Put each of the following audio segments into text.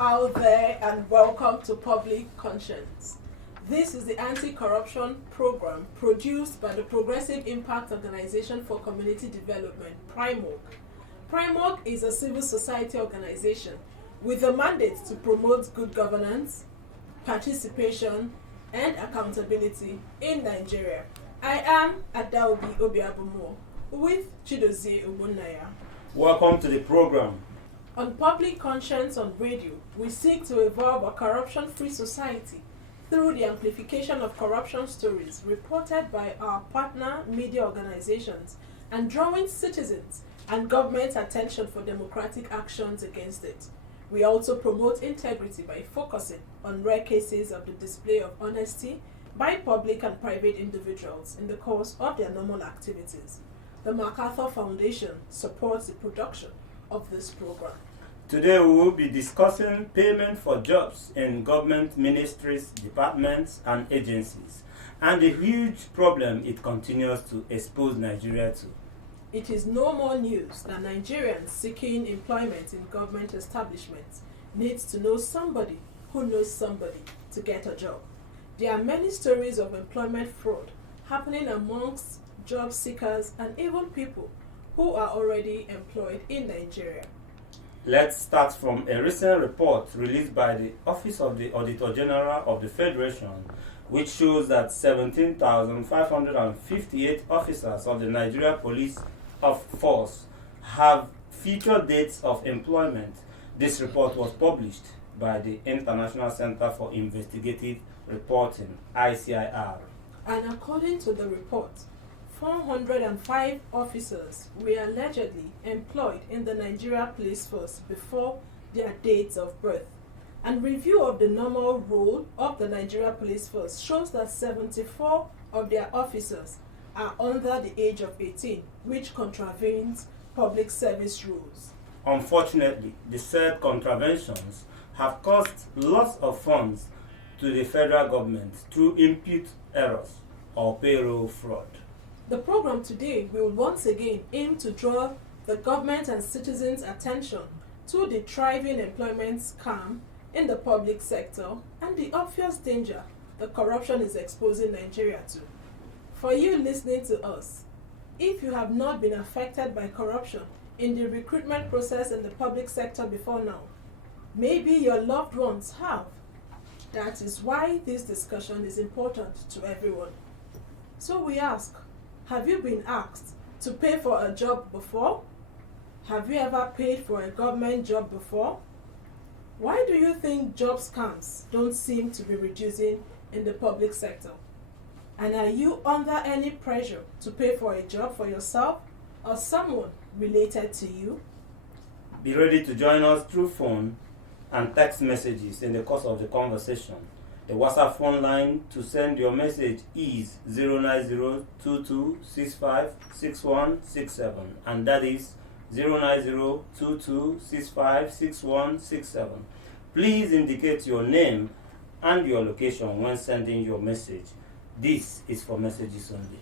out there and welcome to Public Conscience. This is the anti-corruption program produced by the Progressive Impact Organization for Community Development, PRIMOC. PRIMOC is a civil society organization with a mandate to promote good governance, participation, and accountability in Nigeria. I am Adaobi Obiabumo with Chidozie Ogbonnaya. Welcome to the program. On Public Conscience on Radio, we seek to evolve a corruption-free society through the amplification of corruption stories reported by our partner media organizations and drawing citizens and government attention for democratic actions against it. We also promote integrity by focusing on rare cases of the display of honesty by public and private individuals in the course of their normal activities. The MacArthur Foundation supports the production of this program. Today we will be discussing payment for jobs in government ministries, departments, and agencies, and the huge problem it continues to expose Nigeria to. It is no more news that Nigerians seeking employment in government establishments needs to know somebody who knows somebody to get a job. There are many stories of employment fraud happening amongst job seekers and even people who are already employed in Nigeria. Let's start from a recent report released by the Office of the Auditor General of the Federation, which shows that 17,558 officers of the Nigeria Police Force have future dates of employment. This report was published by the International Center for Investigative Reporting, ICIR. And according to the report, 405 officers were allegedly employed in the Nigeria Police Force before their dates of birth. And review of the normal role of the Nigeria Police Force shows that 74 of their officers are under the age of 18, which contravenes public service rules. Unfortunately, the said contraventions have cost lots of funds to the federal government through input errors or payroll fraud. The program today will once again aim to draw the government and citizens' attention to the thriving employment scam in the public sector and the obvious danger the corruption is exposing Nigeria to. For you listening to us, if you have not been affected by corruption in the recruitment process in the public sector before now, maybe your loved ones have. That is why this discussion is important to everyone. So we ask, have you been asked to pay for a job before? Have you ever paid for a government job before? Why do you think job scams don't seem to be reducing in the public sector? And are you under any pressure to pay for a job for yourself or someone related to you? Be ready to join us through phone and text messages in the course of the conversation. The WhatsApp phone line to send your message is 09022656167, and that is 09022656167. Please indicate your name and your location when sending your message. This is for messages only.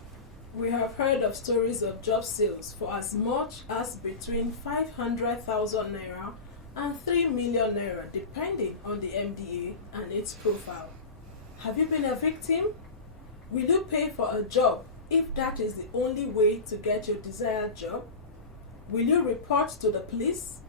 We have heard of stories of job sales for as much as between 500,000 naira and 3 million naira, depending on the MDA and its profile. Have you been a victim? Will you pay for a job if that is the only way to get your desired job? Will you report to the police,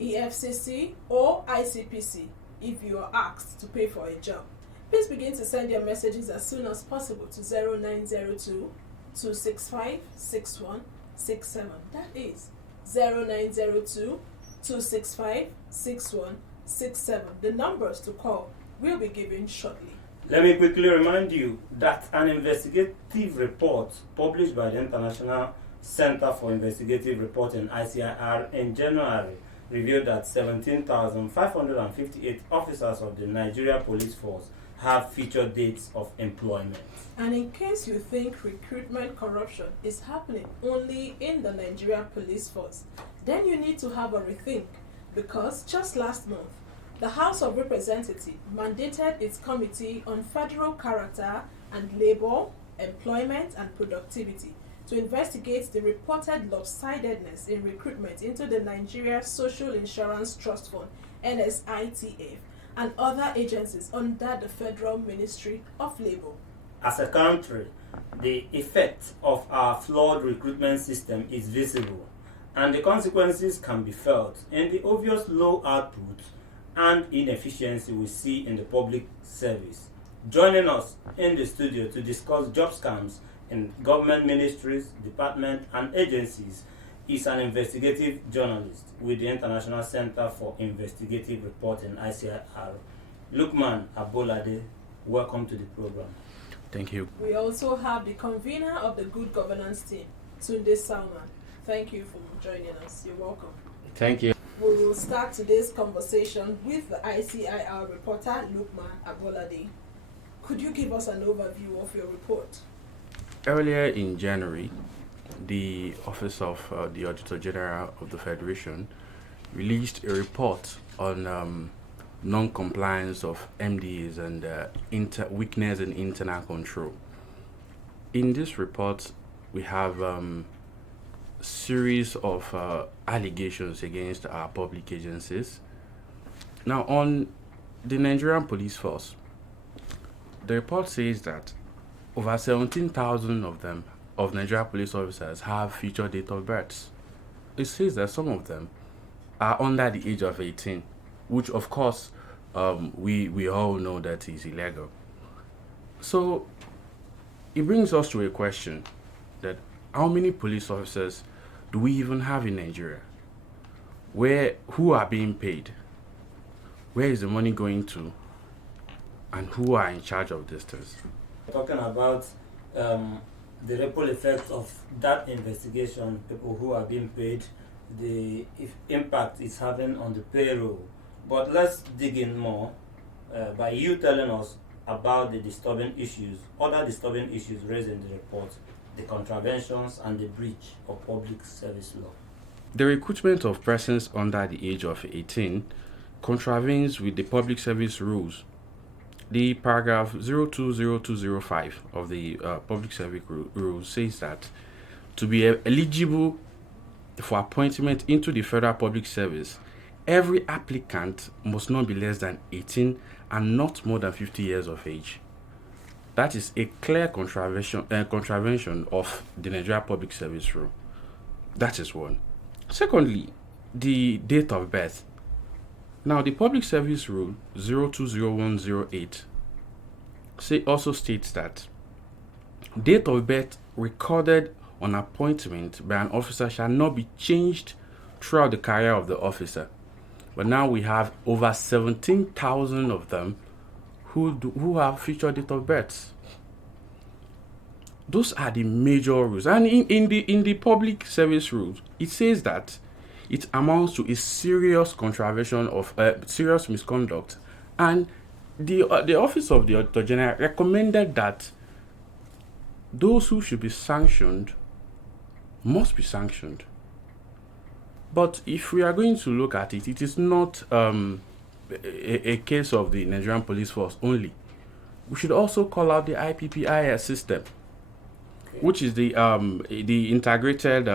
EFCC, or ICPC if you are asked to pay for a job? Please begin to send your messages as soon as possible to 0902 265 6167. That is 0902 265 6167. The numbers to call will be given shortly. Let me quickly remind you that an investigative report published by the International Center for Investigative Reporting, ICIR, in January revealed that 17,558 officers of the Nigeria Police Force have future dates of employment. And in case you think recruitment corruption is happening only in the Nigeria Police Force, then you need to have a rethink, because just last month, the House of Representatives mandated its Committee on Federal Character and Labor, Employment and Productivity to investigate the reported lopsidedness in recruitment into the Nigeria Social Insurance Trust Fund, NSITF, and other agencies under the Federal Ministry of Labour. As a country, the effect of our flawed recruitment system is visible, and the consequences can be felt in the obvious low output and inefficiency we see in the public service. Joining us in the studio to discuss job scams in government ministries, departments, and agencies is an investigative journalist with the International Center for Investigative Reporting, ICIR, Lukman Abolade. Welcome to the program. Thank you. We also have the convener of the Good Governance team, Tunde Salman. Thank you for joining us. You're welcome. Thank you. We will start today's conversation with the ICIR reporter, Lukman Abolade. Could you give us an overview of your report? Earlier in January, the Office of the Auditor General of the Federation released a report on non-compliance of MDAs and weakness in internal control. In this report, we have a series of allegations against our public agencies. Now, on the Nigerian police force, the report says that over 17,000 of Nigerian police officers have future date of births. It says that some of them are under the age of 18, which of course we all know that is illegal. So it brings us to a question that how many police officers do we even have in Nigeria? Who are being paid? Where is the money going to? And who are in charge of these things? Talking about the ripple effect of that investigation, people who are being paid, the impact it's having on the payroll. But let's dig in more by you telling us about the other disturbing issues raised in the report, the contraventions and the breach of public service law. The recruitment of persons under the age of 18 contravenes with the public service rules. The paragraph 020205 of the public service rules says that to be eligible for appointment into the federal public service, every applicant must not be less than 18 and not more than 50 years of age. That is a clear contravention of the Nigeria Public Service Rule. That is one. Secondly, the date of birth. Now, the Public Service Rule 020108 also states that date of birth recorded on appointment by an officer shall not be changed throughout the career of the officer. But now we have over 17,000 of them who have future date of births. Those are the major rules. And in the public service rules, it says that it amounts to a serious contravention of serious misconduct. And the Office of the Auditor General recommended that those who should be sanctioned must be sanctioned. But if we are going to look at it, it is not a case of the Nigerian police force only. We should also call out the IPPIS system, which is the integrated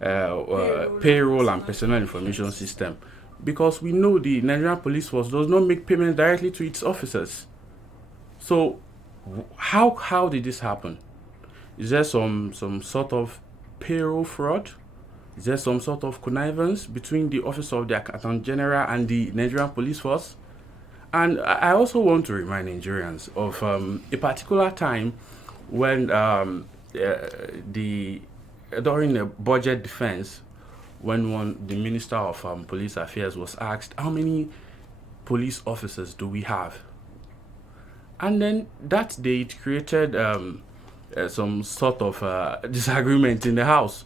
payroll and personnel information system, because we know the Nigerian police force does not make payments directly to its officers. So how did this happen? Is there some sort of payroll fraud? Is there some sort of connivance between the Office of the Accountant General and the Nigerian police force? And I also want to remind Nigerians of a particular time when during the budget defense, when the Minister of Police Affairs was asked, how many police officers do we have? And then that day it created some sort of disagreement in the House.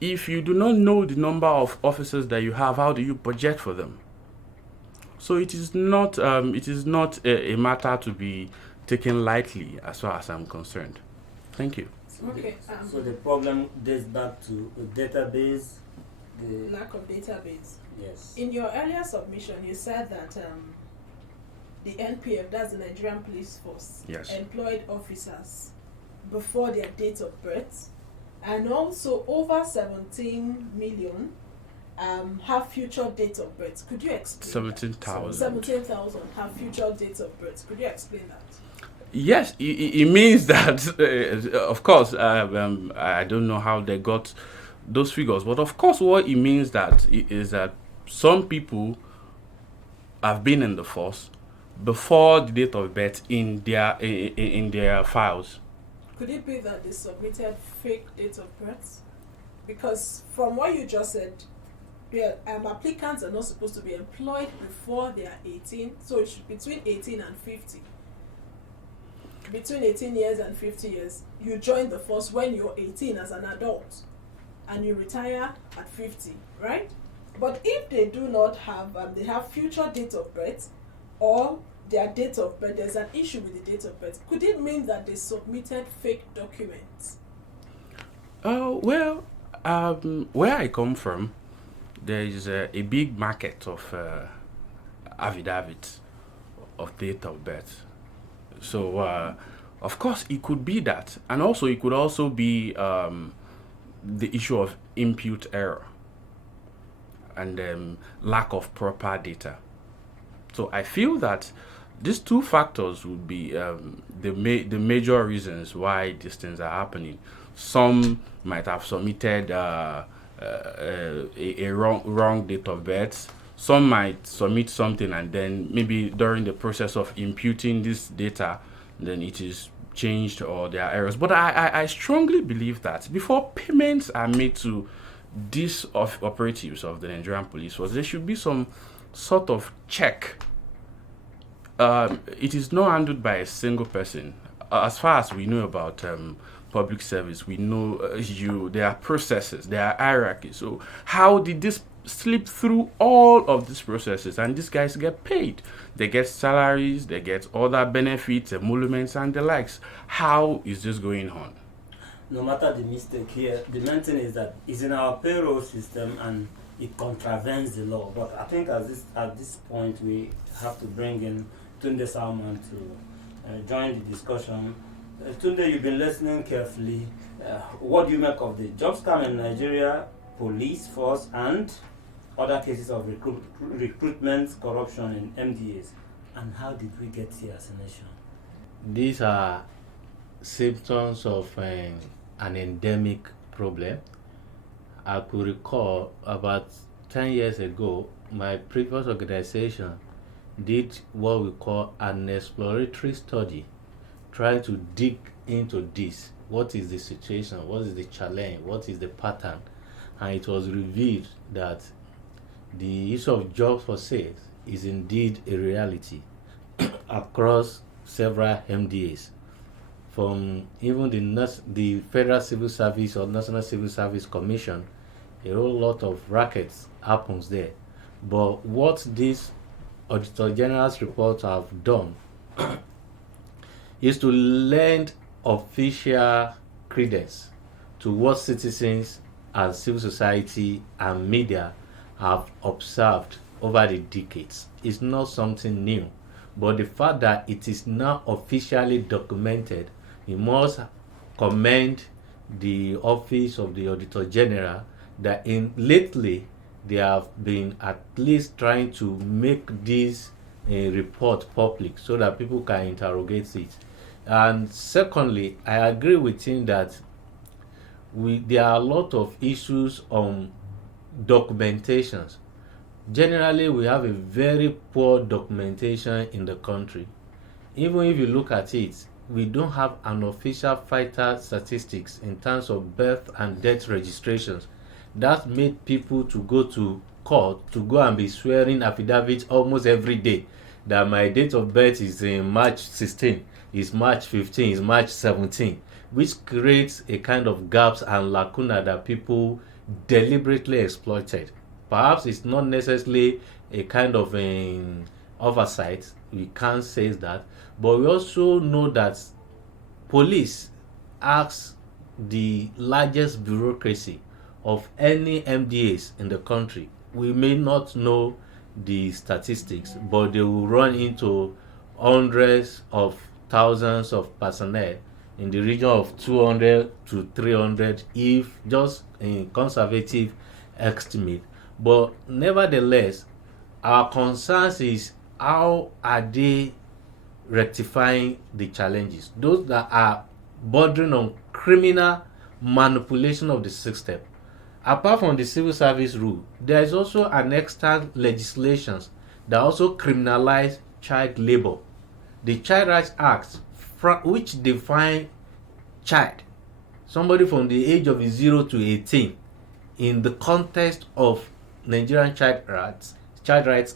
If you do not know the number of officers that you have, how do you budget for them? So it is not a matter to be taken lightly as far as I'm concerned. Thank you. Okay. So the problem dates back to the database, the lack of database. Yes. In your earlier submission, you said that the NPF, that's the Nigerian Police Force, Yes, employed officers before their date of birth, and also over 17 million have future date of birth. Could you explain 17,000. 17,000 have future date of birth. Could you explain that? Yes, it means that, of course, I don't know how they got those figures, but of course, what it means is that some people have been in the force before the date of birth in their files. Could it be that they submitted fake date of birth? Because from what you just said, applicants are not supposed to be employed before they are 18, so it should be between 18 and 50. Between 18 years and 50 years, you join the force when you're 18 as an adult, and you retire at 50, right? But if they do not have, they have future date of birth, or their date of birth, there's an issue with the date of birth, could it mean that they submitted fake documents? Well, where I come from, there is a big market of affidavits of date of birth. So, of course, it could be that. And also, it could also be the issue of input error and lack of proper data. So, I feel that these two factors would be the major reasons why these things are happening. Some might have submitted a wrong date of birth. Some might submit something and then maybe during the process of imputing this data, then it is changed or there are errors. But I strongly believe that before payments are made to these operatives of the Nigerian police force, there should be some sort of check. It is not handled by a single person. As far as we know about public service, we know there are processes, there are hierarchies. So how did this slip through all of these processes? And these guys get paid. They get salaries, they get other benefits, emoluments, and the likes. How is this going on? No matter the mistake here, the main thing is that it's in our payroll system and it contravenes the law. But I think at this point we have to bring in Tunde Salman to join the discussion. Tunde, you've been listening carefully. What do you make of the job scam in Nigeria, police force, and other cases of recruitment, corruption in MDAs? And how did we get here as a nation? These are symptoms of an endemic problem. I could recall about 10 years ago, my previous organization did what we call an exploratory study, trying to dig into this. What is the situation? What is the challenge? What is the pattern? And it was revealed that the issue of jobs for sale is indeed a reality across several MDAs. From even the Federal Civil Service or National Civil Service Commission, a whole lot of rackets happens there. But what these Auditor General's reports have done is to lend official credence to what citizens and civil society and media have observed over the decades. It's not something new, but the fact that it is now officially documented, we must commend the Office of the Auditor General that lately they have been at least trying to make this report public so that people can interrogate it. And secondly, I agree with him that there are a lot of issues on documentations. Generally, we have a very poor documentation in the country. Even if you look at it, we don't have an official fighter statistics in terms of birth and death registrations. That made people to go to court to go and be swearing affidavits almost every day that my date of birth is in March 16, is March 15, is March 17, which creates a kind of gaps and lacuna that people deliberately exploited. Perhaps it's not necessarily a kind of an oversight, we can't say that, but we also know that police acts the largest bureaucracy of any MDAs in the country. We may not know the statistics, but they will run into hundreds of thousands of personnel in the region of 200 to 300, if just in conservative estimate. But nevertheless, our concerns is how are they rectifying the challenges, those that are bordering on criminal manipulation of the system. Apart from the civil service rule, there is also an extra legislations that also criminalize child labor. The Child Rights Act, which define child, somebody from the age of 0 to 18, in the context of Nigerian Child Rights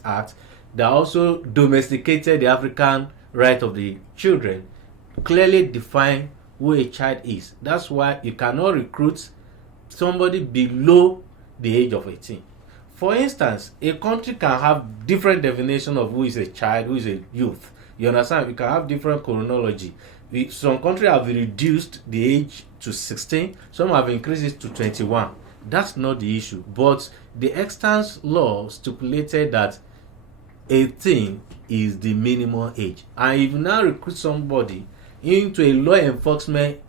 Act, that also domesticated the African right of the children, clearly define who a child is. That's why you cannot recruit somebody below the age of 18. For instance, a country can have different definition of who is a child, who is a youth. You understand? We can have different chronology. Some countries have reduced the age to 16, some have increased it to 21. That's not the issue. But the extant law stipulated that 18 is the minimum age. And if you now recruit somebody into a law enforcement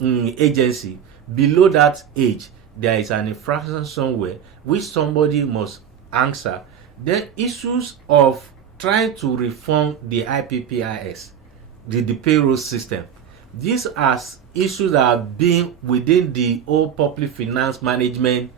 agency below that age, there is an infraction somewhere which somebody must answer. Then issues of trying to reform the IPPIS, the payroll system. These are issues that have been within the old public finance management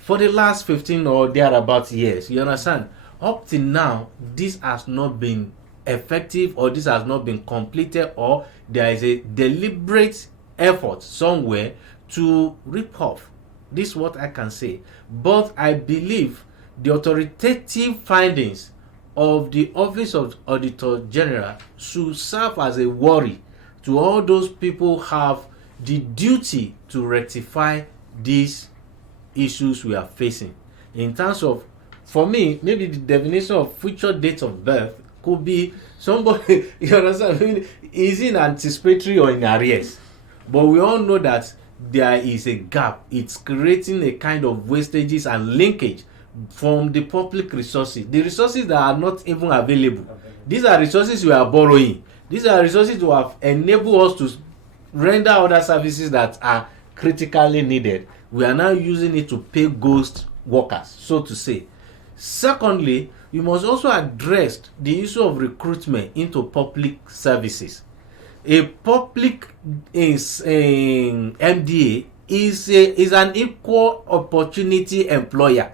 for the last 15 or thereabouts years. You understand? Up till now, this has not been effective, or this has not been completed, or there is a deliberate effort somewhere to rip off. This is what I can say. But I believe the authoritative findings of the Office of Auditor General should serve as a worry to all those people who have the duty to rectify these issues we are facing. In terms of, for me, maybe the definition of future date of birth could be somebody, you understand, I mean, is in anticipatory or in arrears. But we all know that there is a gap. It's creating a kind of wastages and linkage from the public resources, the resources that are not even available. These are resources we are borrowing. These are resources to have enabled us to render other services that are critically needed. We are now using it to pay ghost workers, so to say. Secondly, we must also address the issue of recruitment into public services. A public MDA is an equal opportunity employer.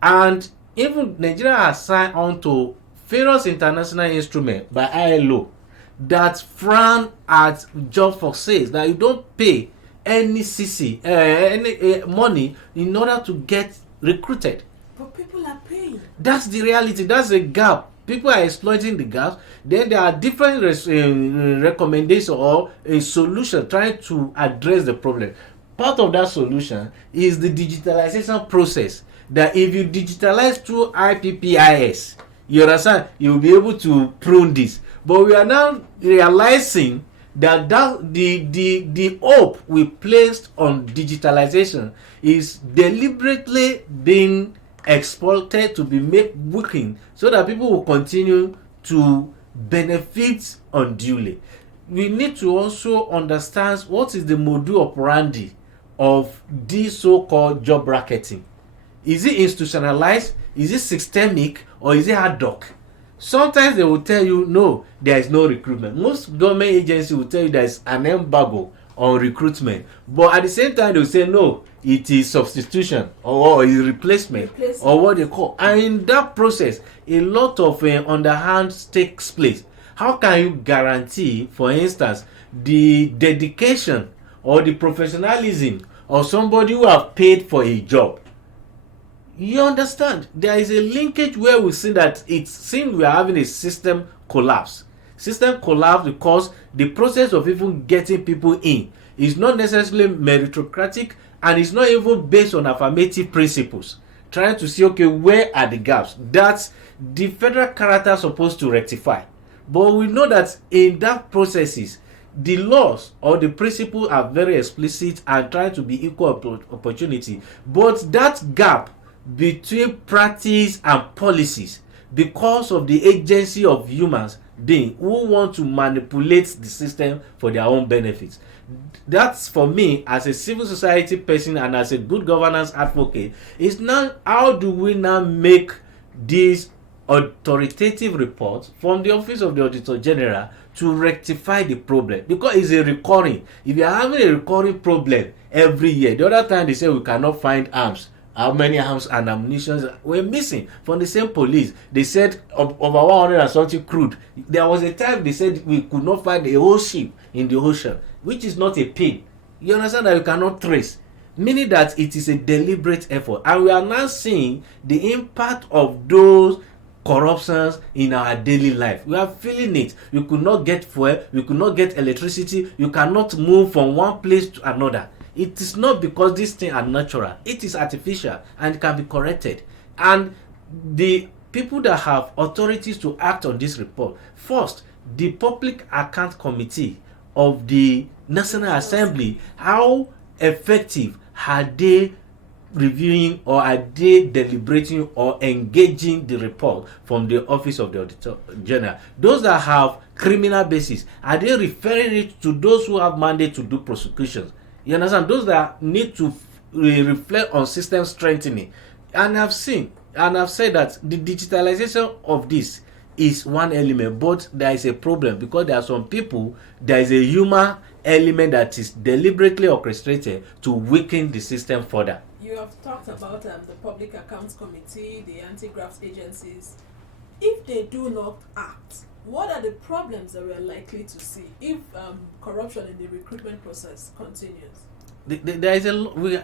And even Nigeria has signed on to various international instruments by ILO that frown at job for sales, that you don't pay any money in order to get recruited. But people are paying. That's the reality. That's a gap. People are exploiting the gaps. Then there are different recommendations or a solution trying to address the problem. Part of that solution is the digitalization process. That if you digitalize through IPPIS, you understand, you'll be able to prune this. But we are now realizing that the hope we placed on digitalization is deliberately being exploited to be made working, so that people will continue to benefit unduly. We need to also understand what is the modus operandi of this so-called job bracketing. Is it institutionalized? Is it systemic? Or is it ad hoc? Sometimes they will tell you, no, there is no recruitment. Most government agencies will tell you there is an embargo on recruitment. But at the same time, they will say, no, it is substitution or is replacement or what they call. And in that process, a lot of underhand takes place. How can you guarantee, for instance, the dedication or the professionalism of somebody who have paid for a job? You understand? There is a linkage where we see that it seems we are having a system collapse. System collapse because the process of even getting people in is not necessarily meritocratic, and it's not even based on affirmative principles. Trying to see, okay, where are the gaps? That's the federal character supposed to rectify. But we know that in that processes, the laws or the principles are very explicit and trying to be equal opportunity. But that gap between practice and policies because of the agency of humans being who want to manipulate the system for their own benefits. That's for me as a civil society person and as a good governance advocate. Is now how do we now make these authoritative reports from the office of the Auditor General to rectify the problem, because it's a recurring. If you are having a recurring problem every year, the other time they say we cannot find arms. How many arms and ammunition were missing from the same police? They said over 100 and something crude. There was a time they said we could not find a whole ship in the ocean, which is not a pin. You understand that you cannot trace, meaning that it is a deliberate effort, and we are now seeing the impact of those corruptions in our daily life. We are feeling it. You could not get fuel, you could not get electricity, you cannot move from one place to another. It is not because these things are natural, it is artificial and can be corrected. And the people that have authorities to act on this report, first, the Public Account Committee of the National Assembly, how effective are they reviewing, or are they deliberating or engaging the report from the office of the Auditor General? Those that have criminal basis, are they referring it to those who have mandate to do prosecutions? You understand? Those that need to reflect on system strengthening. And I've seen and I've said that the digitalization of this is one element, but there is a problem because there are some people, there is a human element that is deliberately orchestrated to weaken the system further. You have talked about the Public Accounts Committee, the anti-graft agencies. If they do not act, what are the problems that we are likely to see if corruption in the recruitment process continues? There is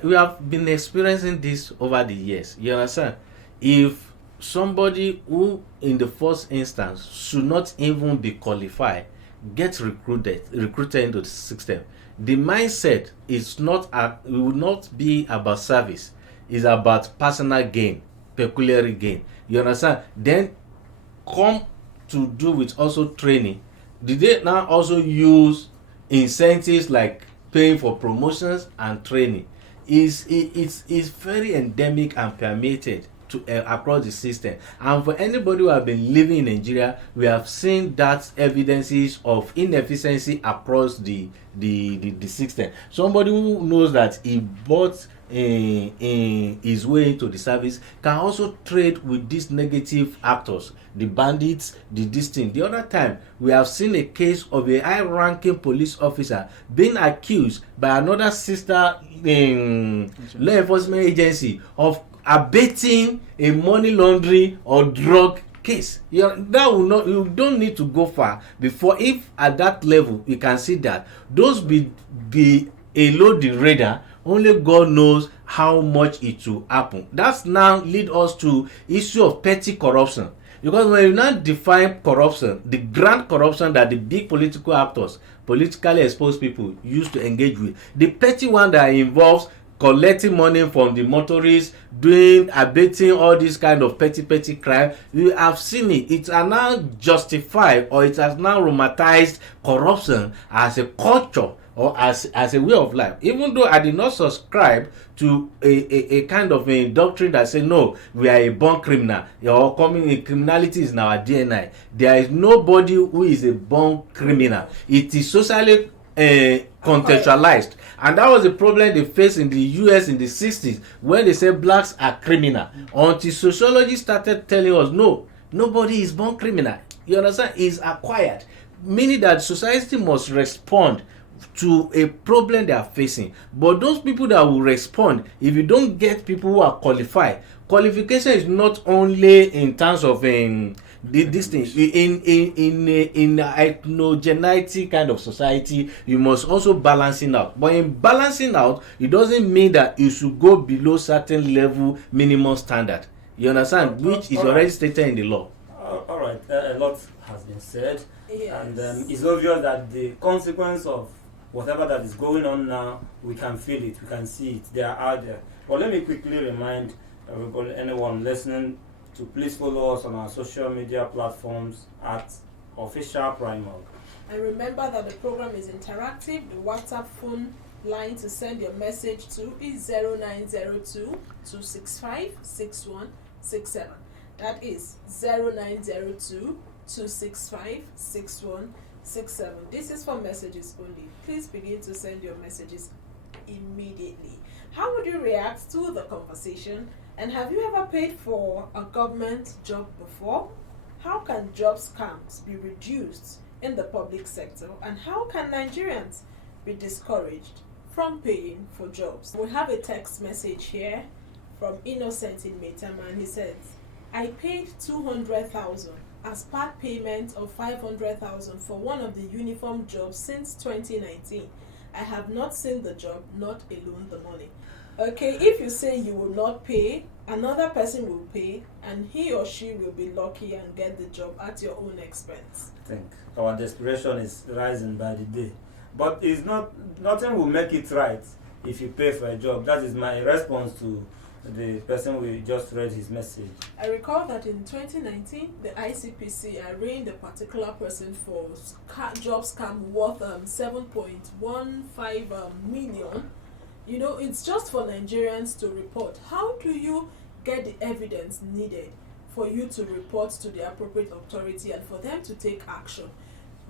we have been experiencing this over the years. You understand? If somebody who in the first instance should not even be qualified gets recruited into the system, the mindset is not it will not be about service. It's about personal gain, pecuniary gain. You understand? Then come to do with also training. Did they now also use incentives like paying for promotions and training? It's very endemic and permeated to across the system. And for anybody who have been living in Nigeria, we have seen that evidences of inefficiency across the system. Somebody who knows that he bought his way into the service can also trade with these negative actors, the bandits, the distinct. The other time we have seen a case of a high-ranking police officer being accused by another sister law enforcement agency of abating a money laundering or drug case. That will not, you don't need to go far before, if at that level you can see that those be a low the radar. Only God knows how much it will happen. That's now lead us to issue of petty corruption. Because when you now define corruption, the grand corruption that the big political actors, politically exposed people used to engage with, the petty one that involves collecting money from the motorists, doing, abating all this kind of petty crime, you have seen it. It has now justified, or it has now romanticized corruption as a culture or as a way of life. Even though I did not subscribe to a kind of a doctrine that say no, we are a born criminal, or criminality is in our DNA. There is nobody who is a born criminal. It is socially contextualized. And that was the problem they faced in the US in the 60s when they said blacks are criminal. Until sociology started telling us no, nobody is born criminal. You understand? It's acquired. Meaning that society must respond to a problem they are facing. But those people that will respond, if you don't get people who are qualified, qualification is not only in terms of this thing in ethnogeneity kind of society, you must also balancing out. But in balancing out, it doesn't mean that you should go below certain level minimum standard. You understand? Which is already stated in the law. All right, a lot has been said, Yes. and it's obvious that the consequence of whatever that is going on now, we can feel it, we can see it, they are out there. But let me quickly remind anyone listening to please follow us on our social media platforms at Official Primal. And remember that the program is interactive. The WhatsApp phone line to send your message to is 0902 265 6167. That is 0902 265 6167. This is for messages only. Please begin to send your messages immediately. How would you react to the conversation? And have you ever paid for a government job before? How can job scams be reduced in the public sector? And how can Nigerians be discouraged from paying for jobs? We have a text message here from Innocent in Metama, and he says, I paid 200,000 as part payment of 500,000 for one of the uniform jobs since 2019. I have not seen the job, not alone the money. Okay, if you say you will not pay, another person will pay, and he or she will be lucky and get the job at your own expense. I think our desperation is rising by the day. But it's nothing will make it right if you pay for a job. That is my response to the person we just read his message. I recall that in 2019, the ICPC arraigned a particular person for job scam worth 7.15 million. You know, it's just for Nigerians to report. How do you get the evidence needed for you to report to the appropriate authority and for them to take action?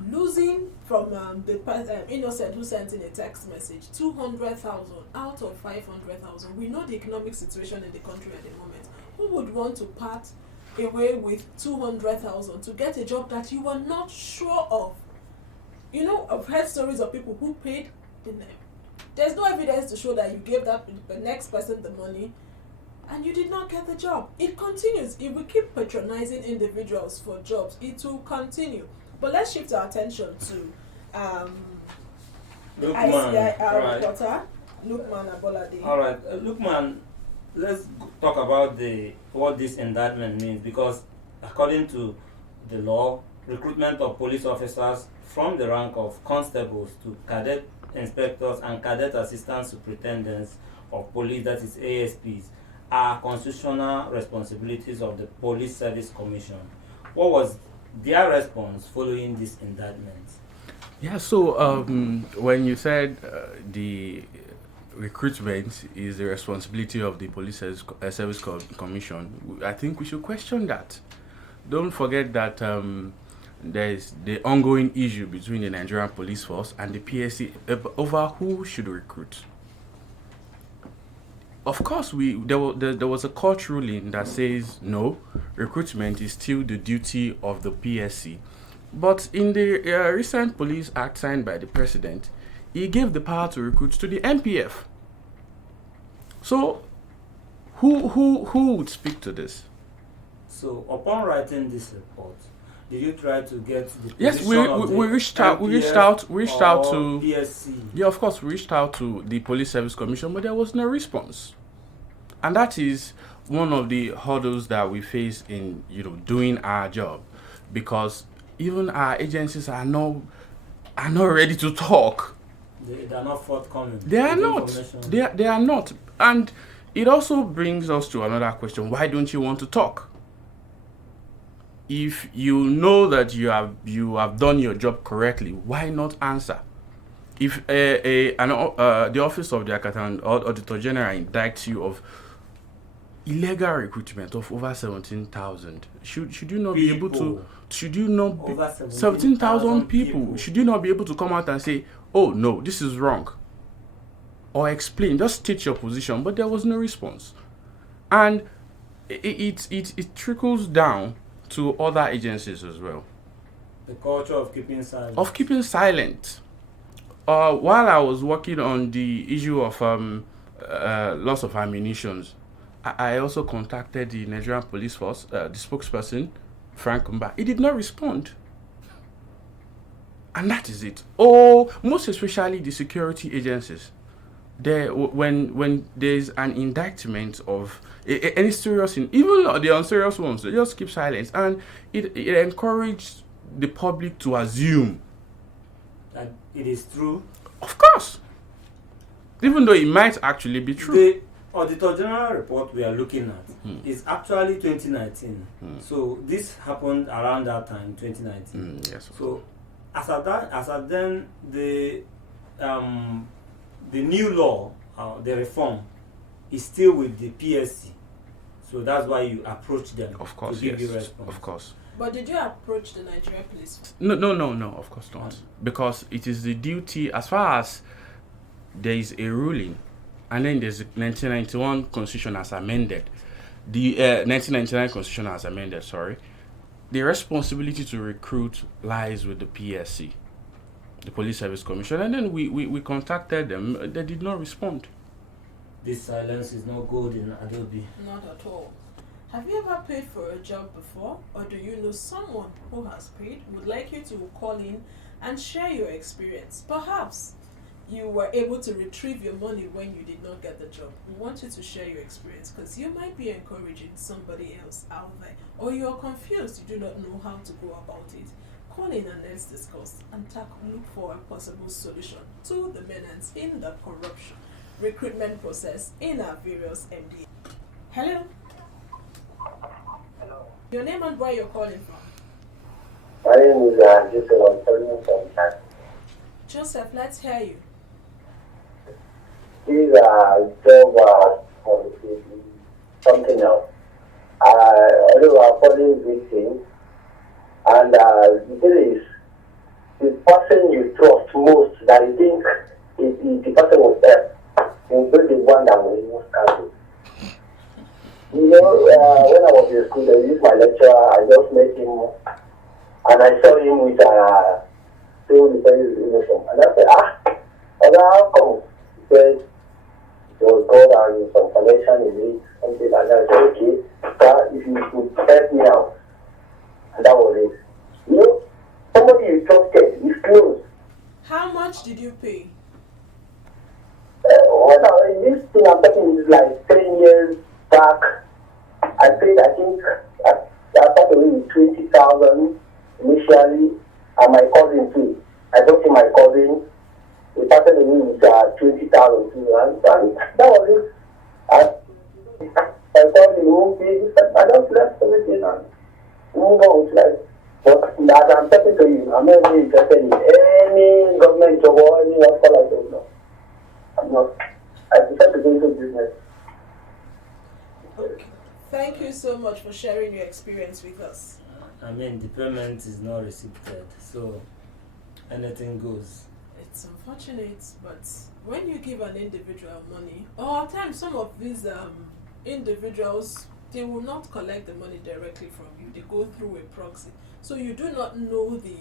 Losing from the Innocent who sent in a text message 200,000 out of 500,000. We know the economic situation in the country at the moment. Who would want to part away with 200,000 to get a job that you were not sure of? You know, I've heard stories of people who paid there's no evidence to show that you gave the next person the money and you did not get the job. It continues. If we keep patronizing individuals for jobs, it will continue. But let's shift our attention to ICIR reporter Lukman Abolade. All right, Lukman, let's talk about what this indictment means, because according to the law, recruitment of police officers from the rank of constables to cadet inspectors and cadet assistant superintendents of police, that is ASPs, are constitutional responsibilities of the Police Service Commission. What was their response following this indictment? Yeah, so when you said the recruitment is the responsibility of the Police Service Commission, I think we should question that. Don't forget that there's the ongoing issue between the Nigerian Police Force and the PSC over who should recruit. Of course, there was a court ruling that says no, recruitment is still the duty of the PSC. But in the recent Police Act signed by the President, he gave the power to recruit to the NPF. So, who would speak to this? So, upon writing this report, did you try to get the Yes, we reached out to PSC? Yeah, of course, we reached out to the Police Service Commission, but there was no response. And that is one of the hurdles that we face in doing our job, because even our agencies are not ready to talk. They are not forthcoming. They are not. They are not. And it also brings us to another question: why don't you want to talk? If you know that you have done your job correctly, why not answer? If the office of the Auditor General indicts you of illegal recruitment of over 17,000, should you not be able to? Should you not be 17,000 people? Should you not be able to come out and say, "Oh no, this is wrong," or explain, just state your position? But there was no response, and it trickles down to other agencies as well. The culture of keeping silent. While I was working on the issue of loss of ammunition, I also contacted the Nigerian Police Force, the spokesperson, Frank Mba. He did not respond. And that is it. Most especially the security agencies. When there's an indictment of any serious, even the unserious ones, they just keep silence, and it encourages the public to assume that it is true. Of course, even though it might actually be true. The Auditor General report we are looking at is actually 2019. So this happened around that time, 2019. Yes. So as at then, the new law, the reform, is still with the PSC. So that's why you approach them Of course, to give you yes. response. Of course. But did you approach the Nigerian police? No, of course not. Because it is the duty, as far as there is a ruling, and then there's 1991 Constitution as amended, the 1999 Constitution as amended, sorry, the responsibility to recruit lies with the PSC, the Police Service Commission, and then we contacted them. They did not respond. This silence is not good in Adobe. Not at all. Have you ever paid for a job before, or do you know someone who has paid? Would like you to call in and share your experience. Perhaps you were able to retrieve your money when you did not get the job. We want you to share your experience because you might be encouraging somebody else out there, or you are confused, you do not know how to go about it. Call in and let's discuss and look for a possible solution to the menace in the corruption recruitment process in our various MDAs. Hello? Hello. Your name and where you're calling from? My name is Joseph. I'm calling from China. Joseph, let's hear you. This job something else. Although I'm calling victim, and the thing is, the person you trust most that you think the person will help will be the one that will most cancel. You know, when I was in school, I used my lecturer. I just met him, and I saw him with civil defense uniform, and I said, how come? He said, he was called and some connection in it, something like that. I said, okay, if you could help me out. And that was it. You know, somebody you trusted is close. How much did you pay? This thing I'm talking is like 10 years back. I paid, I think, I started with 20,000 initially, and my cousin too. I talked to my cousin. We started with 20,000 too, and that was it. I thought the movie, I just left everything and move on with life. But as I'm talking to you, I'm not really interested in any government job or any what I don't know. I'm not. I prefer to go into business. Okay. Thank you so much for sharing your experience with us. I mean, the payment is not receipted, so anything goes. It's unfortunate, but when you give an individual money, or at times some of these individuals, they will not collect the money directly from you. They go through a proxy. So you do not know the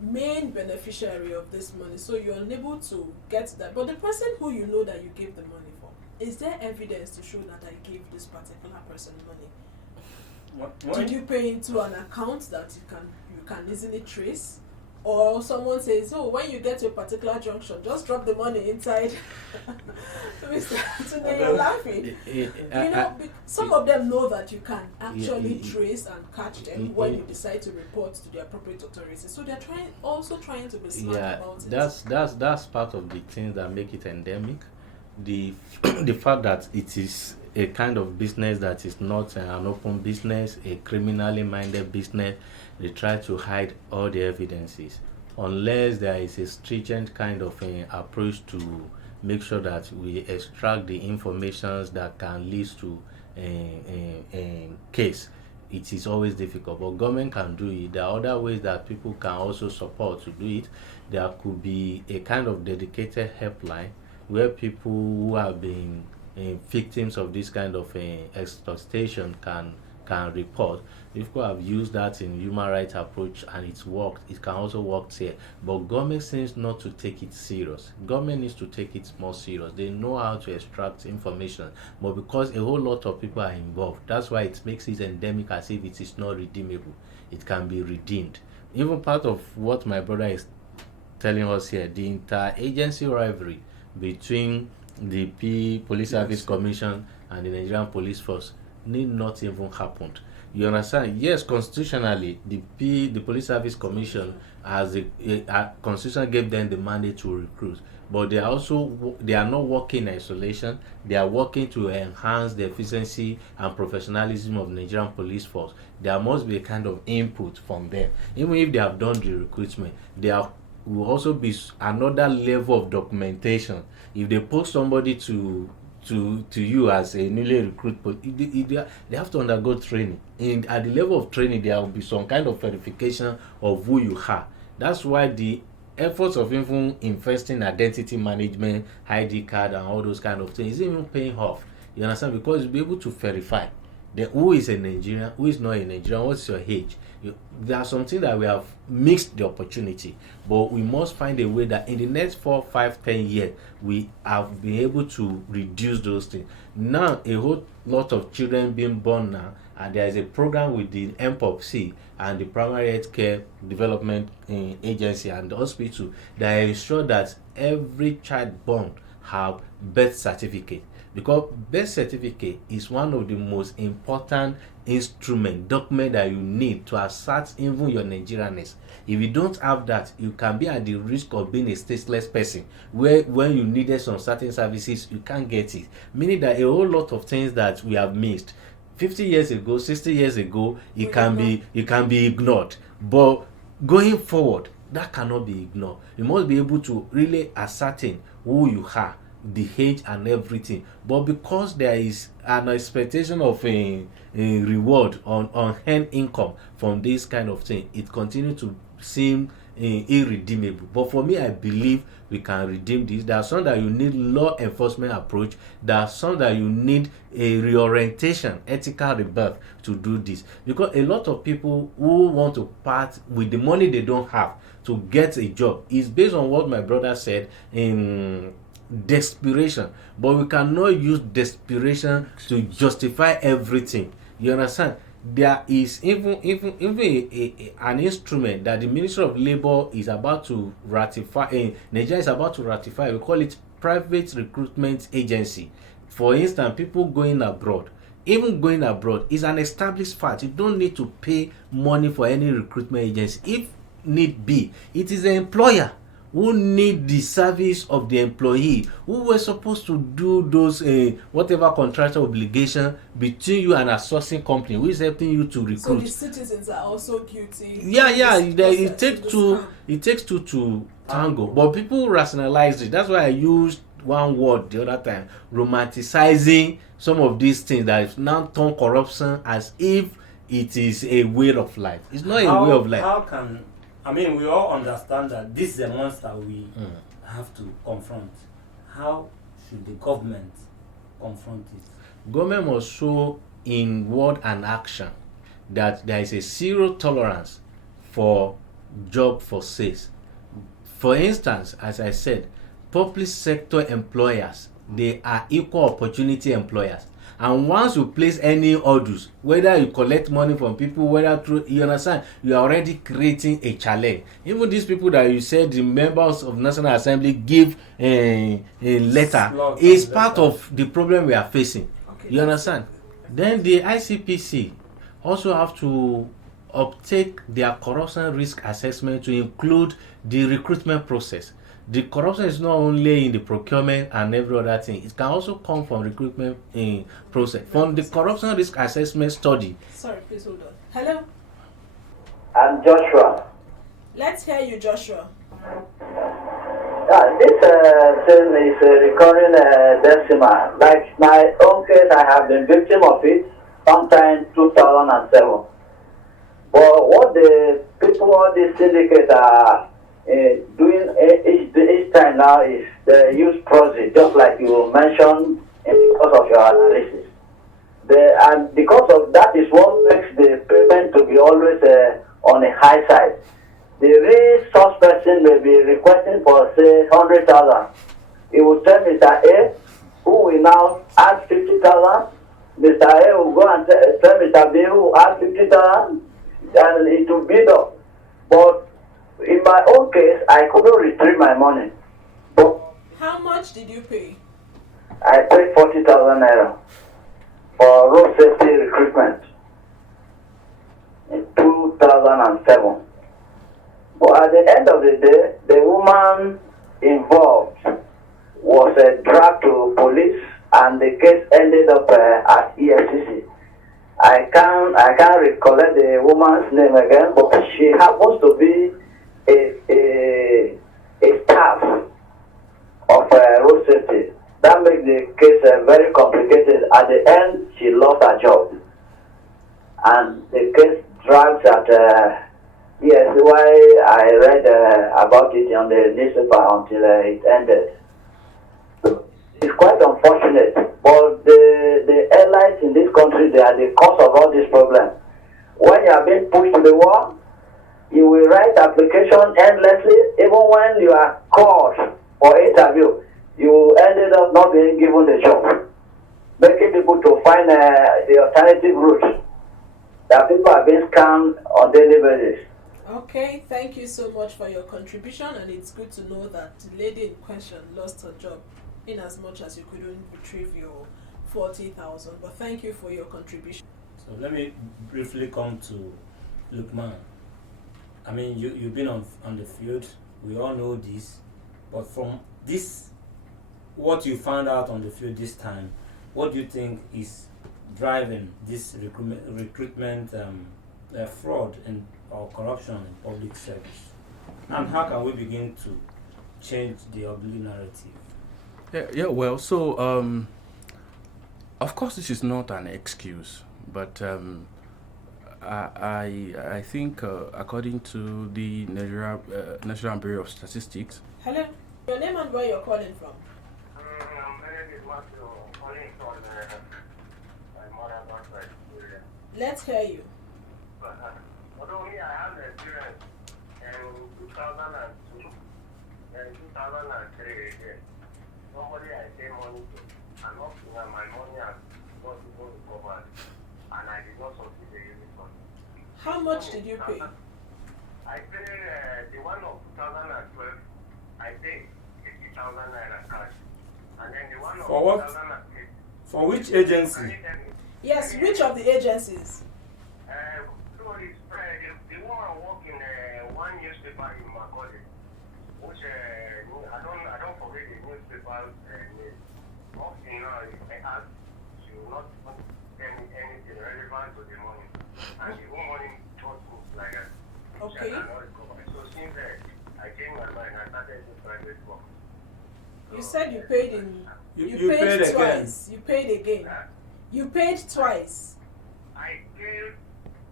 main beneficiary of this money, so you're unable to get that. But the person who you know that you gave the money for, is there evidence to show that I gave this particular person money? Did you pay into an account that you can easily trace? Or someone says, oh, when you get to a particular junction, just drop the money inside. Today you're laughing. Some of them know that you can actually trace and catch them when you decide to report to the appropriate authorities. So they're trying to be smart about it. That's part of the things that make it endemic. The fact that it is a kind of business that is not an open business, a criminally minded business. They try to hide all the evidences unless there is a stringent kind of approach to make sure that we extract the information that can lead to a case. It is always difficult, but government can do it. There are other ways that people can also support to do it. There could be a kind of dedicated helpline where people who have been victims of this kind of exploitation can report. If people have used that in human rights approach and it's worked, it can also work here. But government seems not to take it serious. Government needs to take it more serious. They know how to extract information, but because a whole lot of people are involved, that's why it makes it endemic as if it is not redeemable. It can be redeemed. Even part of what my brother is telling us here, the interagency rivalry between the Police Service Commission and the Nigerian Police Force need not even happen. You understand? Yes, constitutionally, the Police Service Commission has constitution gave them the mandate to recruit, but they are not working in isolation. They are working to enhance the efficiency and professionalism of the Nigerian Police Force. There must be a kind of input from them. Even if they have done the recruitment, will also be another level of documentation. If they post somebody to to you as a newly recruit, but they have to undergo training. And at the level of training, there will be some kind of verification of who you are. That's why the efforts of even investing in identity management, ID card, and all those kind of things is even paying off. You understand? Because you'll be able to verify who is a Nigerian, who is not a Nigerian, what's your age. There are something that we have mixed the opportunity, but we must find a way that in the next 4, 5, 10 years we have been able to reduce those things. Now a whole lot of children being born now, and there is a program with the MPOPC and the Primary Health Care Development Agency and the hospital that ensure that every child born have birth certificate, because birth certificate is one of the most important document that you need to assert even your Nigerianness. If you don't have that, you can be at the risk of being a stateless person, where when you needed some certain services you can't get it, meaning that a whole lot of things that we have missed 50 years ago, 60 years ago, it can be ignored, but going forward that cannot be ignored. You must be able to really ascertain who you are, the age and everything. But because there is an expectation of a reward on hand income from this kind of thing, it continues to seem irredeemable. But for me, I believe we can redeem this. There are some that you need law enforcement approach. There are some that you need a reorientation, ethical rebirth to do this. Because a lot of people who want to part with the money they don't have to get a job is based on what my brother said in desperation. But we cannot use desperation to justify everything. You understand? There is even an instrument that the Ministry of Labor is about to ratify. Nigeria is about to ratify. We call it Private Recruitment Agency. For instance, people going abroad. Even going abroad is an established fact. You don't need to pay money for any recruitment agency. If need be, it is the employer who need the service of the employee, who were supposed to do those whatever contractual obligation between you and a sourcing company who is helping you to recruit. So the citizens are also guilty. It takes two to tango, but people rationalize it. That's why I used one word the other time, romanticizing some of these things that is now turned corruption as if it is a way of life. It's not a way of life. We all understand that this is a monster we have to confront. How should the government confront it? Government must show in word and action that there is a zero tolerance for job for sales. For instance, as I said, public sector employers, they are equal opportunity employers. And once you place any orders, whether you collect money from people, whether through, you understand, you are already creating a challenge. Even these people that you said the members of National Assembly give a letter is part of the problem we are facing. Okay. You understand? Then the ICPC also have to uptake their corruption risk assessment to include the recruitment process. The corruption is not only in the procurement and every other thing. It can also come from recruitment process. From the corruption risk assessment study. Sorry, please hold on. Hello? I'm Joshua. Let's hear you, Joshua. This thing is a recurring decimal. Like my own case, I have been victim of it sometime 2007. But what the people, all these syndicates are doing each time now is they use proxy, just like you mentioned in the course of your analysis. And because of that is what makes the payment to be always on the high side. The real source person may be requesting for say 100,000. He will tell Mr. A, who will now ask 50,000. Mr. A will go and tell Mr. B, who will ask 50,000, and it will bid up. But in my own case, I couldn't retrieve my money. But how much did you pay? I paid 40,000 naira for road safety recruitment in 2007. But at the end of the day, the woman involved was dragged to police, and the case ended up at EFCC. I can't recollect the woman's name again, but she happens to be a staff of road safety. That makes the case very complicated. At the end, she lost her job. And the case drags at, yes, why I read about it on the newspaper until it ended. It's quite unfortunate, but the airlines in this country, they are the cause of all this problem. When you are being pushed to the wall, you will write application endlessly, even when you are called for interview, you ended up not being given the job, making people to find the alternative route. That people are being scammed on daily basis. Okay, thank you so much for your contribution, and it's good to know that the lady in question lost her job in as much as you couldn't retrieve your 40,000. But thank you for your contribution. So let me briefly come to Lukman. I mean, you've been on the field. We all know this, but from this, what you found out on the field this time, what do you think is driving this recruitment fraud or corruption in public service, and how can we begin to change the ugly narrative? Yeah. Well, so of course, this is not an excuse, but I think according to the National Bureau of Statistics. Hello, your name and where you're calling from? Let's hear you. Although me, I have experience in 2002 and 2003 again. Somebody I pay money to, and up to now my money has not even recovered, and I did not succeed the uniform. How much did you pay? I paid the one of 2012, I paid 50,000 naira cash. And then the one of For what? 2008. For which agency? Yes, which of the agencies? So it's the woman worked in one newspaper in MacArthur, which I don't forget the newspaper's name. Up to now, I asked, she will not tell me anything relevant to the money. And the woman told me like that. Okay. So since I changed my mind, I started doing private work. You said you paid in. You paid twice. You paid again. Yeah. You paid twice. I paid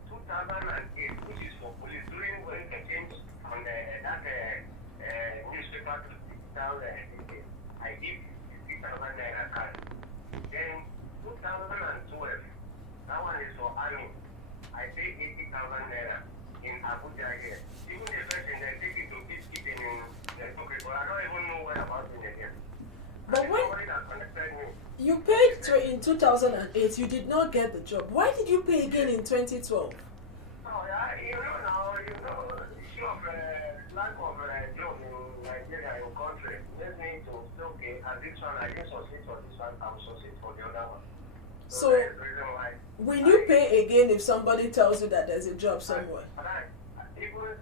2008, which is for police, during when they changed on that newspaper to 6,000. I give 50,000 naira cash. Then 2012, that one is for army. I paid 80,000 naira in Abuja here. Even the person they take it to peacekeeping in the country, but I don't even know where about it again. But when Somebody that connected me. you paid in 2008, you did not get the job. Why did you pay again in 2012? Oh, yeah, you know, the issue of lack of job in Nigeria, your country, led me to say, okay, at this one, I didn't succeed for this one, I will succeed for the other one. So, that's the reason why. will you pay again if somebody tells you that there's a job somewhere? Even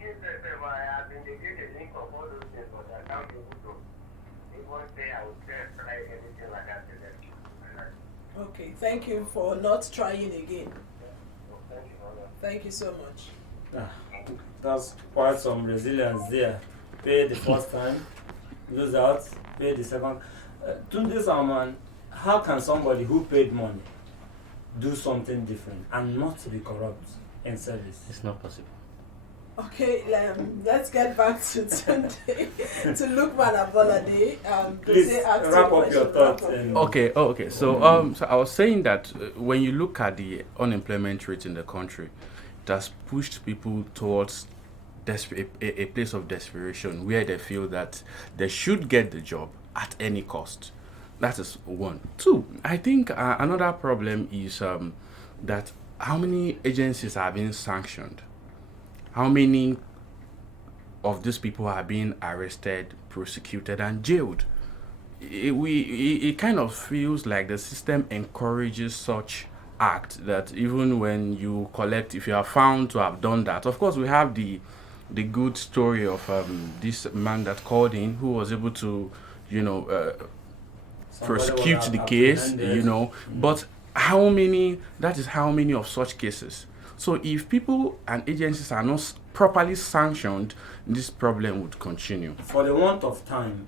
since I have indicated the link of all those things, but I can't be able to even say I would try anything like that to them. Okay, thank you for not trying again. So, thank you for that. Thank you so much. That's quite some resilience there. Pay the first time, lose out, pay the second. Tunde Salman, how can somebody who paid money do something different and not be corrupt in service? It's not possible. Okay, let's get back to Tunde, to Lukman Abolade. Please they asked wrap you a up your question, thoughts. wrap up. And Okay. So I was saying that when you look at the unemployment rate in the country, it has pushed people towards a place of desperation where they feel that they should get the job at any cost. That is one. Two, I think another problem is that how many agencies are being sanctioned? How many of these people are being arrested, prosecuted, and jailed? It kind of feels like the system encourages such act that even when you collect, if you are found to have done that, of course we have the good story of this man that called in who was able to, prosecute the case, but how many of such cases? So if people and agencies are not properly sanctioned, this problem would continue. For the want of time,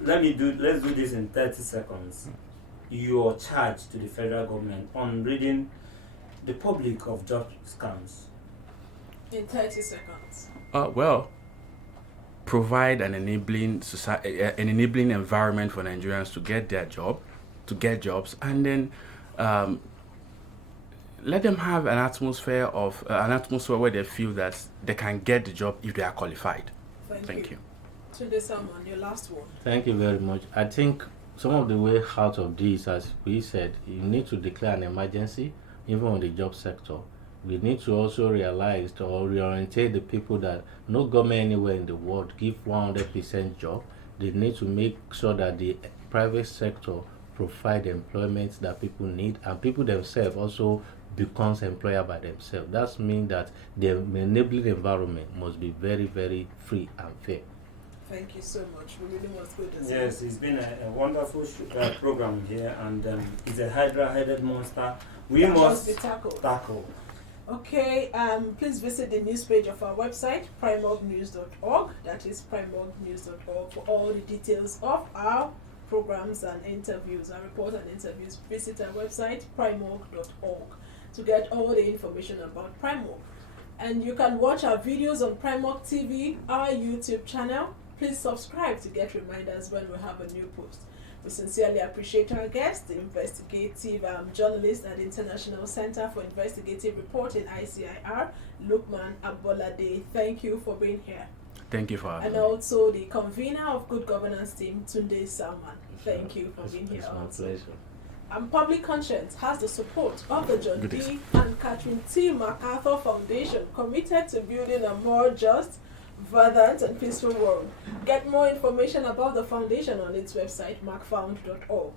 let's do this in 30 seconds. Your charge to the federal government on ridding the public of job scams. In 30 seconds. Well, provide an enabling environment for Nigerians to get jobs, and then let them have an atmosphere where they feel that they can get the job if they are qualified. Thank you. Tunde Salmon, your last one. Thank you very much. I think some of the way out of this, as we said, you need to declare an emergency, even on the job sector. We need to also realize or reorientate the people that no government anywhere in the world give 100% job. They need to make sure that the private sector provide employment that people need, and people themselves also becomes employer by themselves. That means that the enabling environment must be very, very free and fair. Thank you so much. We really must go to Yes, it's been a wonderful program here, and it's a hydra-headed monster we must be tackled. tackle. Okay, please visit the news page of our website, primorgnews.org. That is primorgnews.org for all the details of our programs and interviews, our reports and interviews. Visit our website, primorg.org, to get all the information about Primorg. And you can watch our videos on Primorg TV, our YouTube channel. Please subscribe to get reminders when we have a new post. We sincerely appreciate our guest, the investigative journalist at the International Center for Investigative Reporting, ICIR, Lukman Abolade. Thank you for being here. Thank you for having And me. also the convener of Good Governance Team, Tunde Salman. Thank you for being here. It's my Also. pleasure. And Public Conscience has the support of the John Good D. and Catherine T. MacArthur Foundation, committed to building a more just, vibrant, and peaceful world. Get more information about the foundation on its website, macfound.org.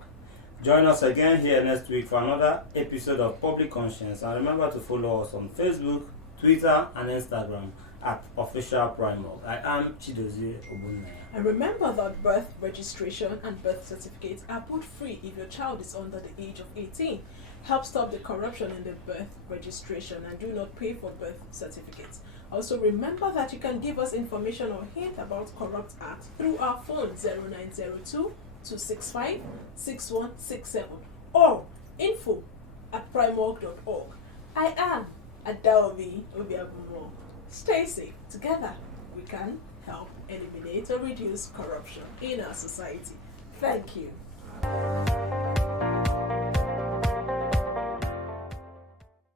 Join us again here next week for another episode of Public Conscience, and remember to follow us on Facebook, Twitter, and Instagram at Official Primorg. I am Chidozie Obunnaya. And remember that birth registration and birth certificates are both free if your child is under the age of 18. Help stop the corruption in the birth registration and do not pay for birth certificates. Also remember that you can give us information or hint about corrupt acts through our phone 0902 265 6167 or info@primorg.org. I am Adaobi Obiagumo. Stay safe. Together we can help eliminate or reduce corruption in our society. Thank you.